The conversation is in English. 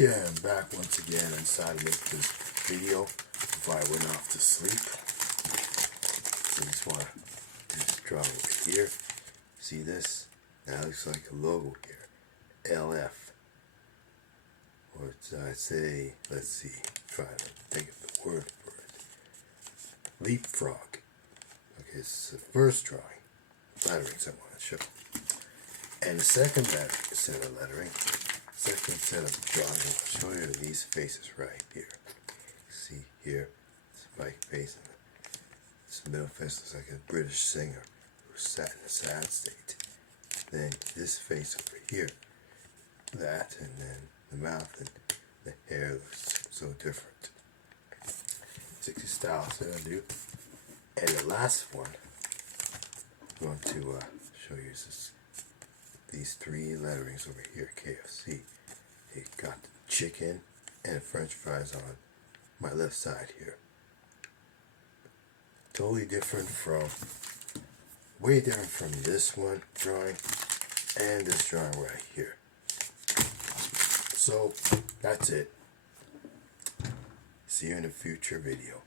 Okay, I'm back once again. I decided to make this video before I went off to sleep. So I just want to just draw over here. See this? That looks like a logo here. LF. Or I say, let's see, try to think of the word for it. Leapfrog. Okay, this is the first drawing. Letterings I want to show. And the second set of lettering, second set of drawing, I'll show you these faces right here. See here, spike face, and this middle face looks like a British singer who sat in a sad state. Then this face over here, that, and then the mouth and the hair looks so different. 60 styles that I do. And the last one, I'm going to show you these three letterings over here, KFC. It got the chicken and French fries on my left side here. Totally different from, way different from this one drawing and this drawing right here. So, that's it. See you in a future video.